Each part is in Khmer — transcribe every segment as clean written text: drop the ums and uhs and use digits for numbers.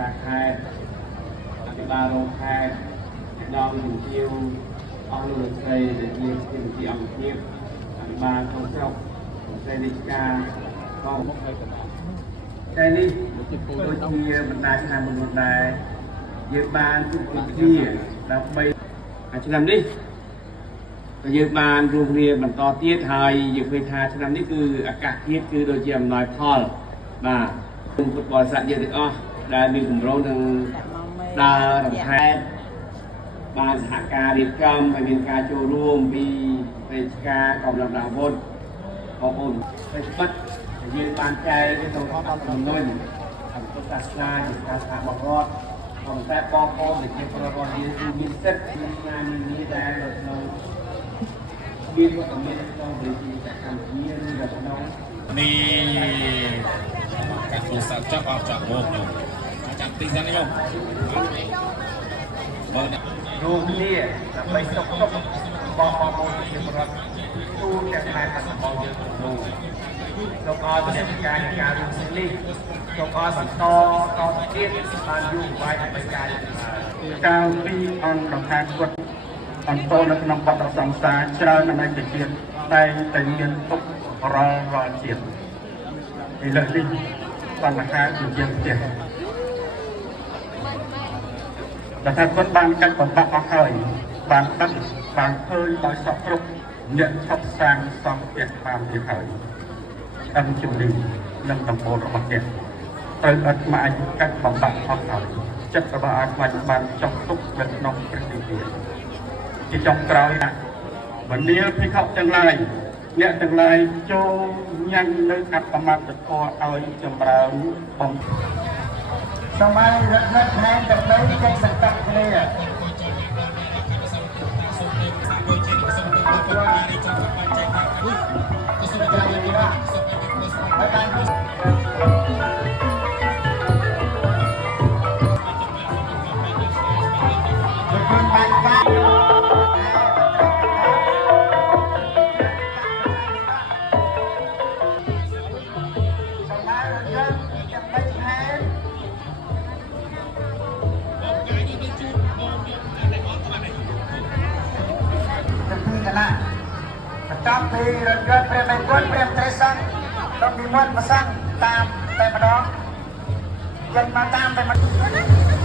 សាខេត្តអភិបាលរងខេត្តដល់ជំទាវអស់លោកស្រីដែលជាជាអង្គភាពអភិបាលក្នុងស្រុកស្រីរាជការក៏មកហើយតែនេះដូចជាបណ្ដាឆ្នាំមុនដែរយើងបានជួបគ្នាដើម្បីឆ្នាំនេះយើងបានរួមគ្នាបន្តទៀតហើយយើងឃើញថាឆ្នាំនេះគឺអាកាសធាតុគឺដូចជាអំណោយផលបាទគុំពុទ្ធបរិស័ទយើងទាំងអស់ដែលមានគម្រោងនឹងដើររំខែបានសហការរៀបចំហើយមានការចូលរួមពីរាជការកម្លាំងអាវុធបងប្អូនហើយស្បិតយើងបានចែកទៅដល់ចំនួនអង្គសាសនាជាការសហបរដ្ឋក៏តែបងប្អូនដែលជាប្រវត្តិយើងគឺមានសិទ្ធិមានស្នាមមានដែរនៅក្នុងមានវត្តមានក្នុងវិធីកម្មវិធីឬក៏ក្នុងនេះកាទូសាប់ចាប់អត់ចាប់មកនោះចាប់ទីសិននេះបងរួមគ្នាដើម្បីសុខទុក្ខបងប្អូនជាប្រវត្តិទូទាំងខេត្តបាត់ដំបងយើងទាំងនោះសូមឲ្យបរិយាកាសការរួមនេះសូមឲ្យបន្តតទៀតបានយូរអង្វែងដើម្បីការកាលពីអង្គរដ្ឋាភិបាលអង្គនៅក្នុងបទសង្សារច្រើនអនេកជាតិតែតែមានទុករាល់ជាតិឥឡូវនេះបញ្ហាគឺជាផ្ទះរដ្ឋាភិបាលបានកាត់បំផាត់អស់ហើយបានដឹងបានឃើញដោយសពគ្រប់អ្នកឈប់សាងសង់ផ្ទះតាមទៀតហើយអំជំនឿនិងដំបូលរបស់ផ្ទះត្រូវអត់មកកាត់បំផាត់អស់ហើយចិត្តរបស់អាចបានចង់ទុកនៅក្នុងព្រះនិព្វានជាចុងក្រោយណាមនាលភិក្ខុទាំងឡាយអ្នកទាំងឡាយចូលញ៉ាំងនៅអត្តមត្តធម៌ឲ្យចម្រើនបំសម័យរដ្ឋថែមតែនៅចិត្តសង្កត់គ្នាចាប់ពីរយៈព្រះមេគុណព្រះត្រៃសង្ឃដល់និមន្តប្រសង្ឃតាមតែម្ដងយើងមកតាមតែម្ដង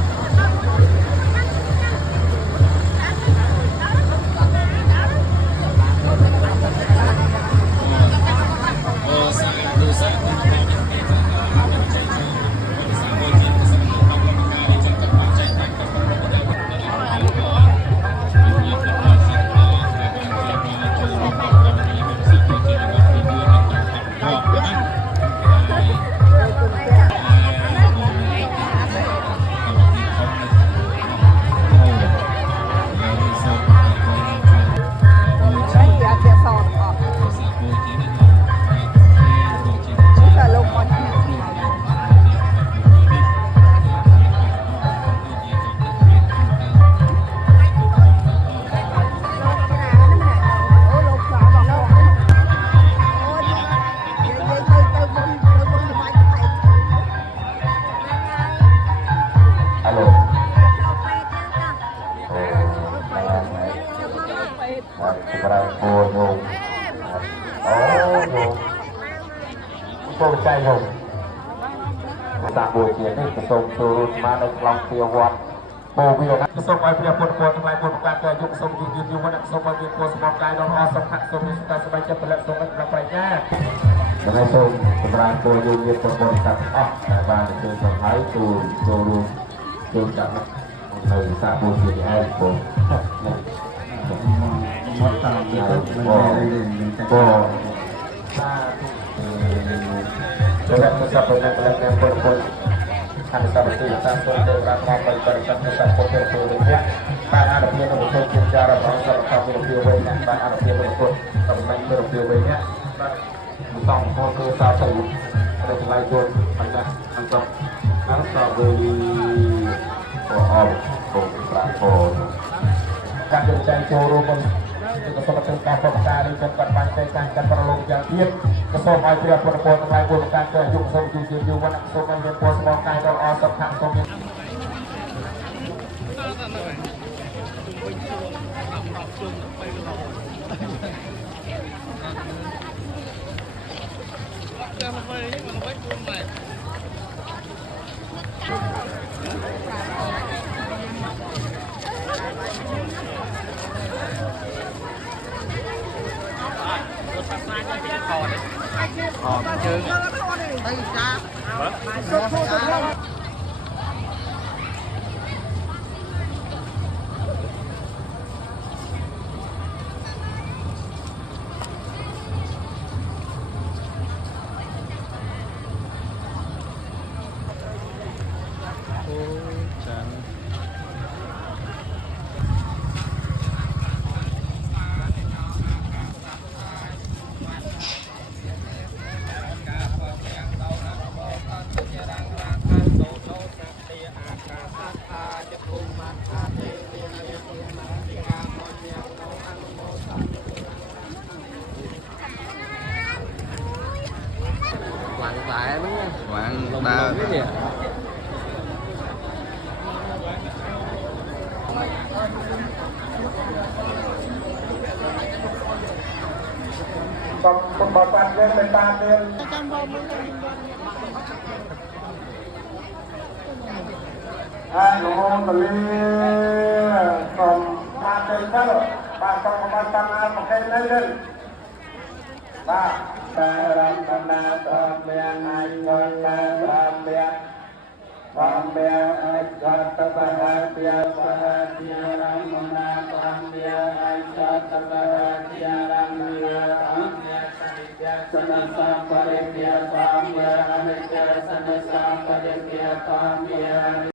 ចូលចៃនោះសាបួជានេះប្រសូមចូលរួមស្មារតីក្លងពីវត្តពោវាណាសូមឲ្យព្រះពុទ្ធពរទាំងឡាយពុទ្ធប្រកាសតែយុគសូមយឺតយូរវណ្ណៈសូមឲ្យមានពលសម្បត្តិកាយដ៏ល្អសុខៈសូមមានស្តេចស្បែកចិត្តផលិតសូមឲ្យប្រប្រាជ្ញាហើយសូមសម្រាប់ពលយូរមានពុទ្ធបរិស័ទអស់ដែលបានទទួលសង្ឃហើយចូលរួមចូលចាប់នៅសាបួជានេះឯងពុទ្ធមកតាមទៅមិនដែលសាធុដែលប្រស័ព្ទប្រណិតពលអនុសាសន៍ទីតាមពលទេវរាជមកបរិបទសព្ទពុទ្ធពលវិជ្ជាបានអនុភាពរបស់ពលជាចាររបស់សព្ទពលវិវេអ្នកបានអនុភាពរបស់ពុទ្ធតំណែងពលវិវេអ្នកបានបន្តពលគឺសាធុដែលថ្លៃគុណបញ្ញអង្គអនុសាវរីយ៍អបគុំប្រាពោកាត់ចែកចូលរួម ก็สมถึงการประกาศในจังหวัดบางแสนการประลงอย่างเทียบกระทรวงไอเดียพลพลทลายบุญการเกิดยุคสมจีจีอยู่วันกระทรวงการเงินโพสต์บอกการดอสัมผัสสมquăng lại đúng không quăng ba cái gì pembahasan mentatin beli pembahasan pasang pemasangan pakai lain Pak Ram Kana Samyan Ayon Samyan Samyan Ayon Bahagia Bahagia Ramana Samyan Ayon Bahagia Ramana Samyan Sanasa Paribya Samyan Anicca Sanasa Paribya Samyan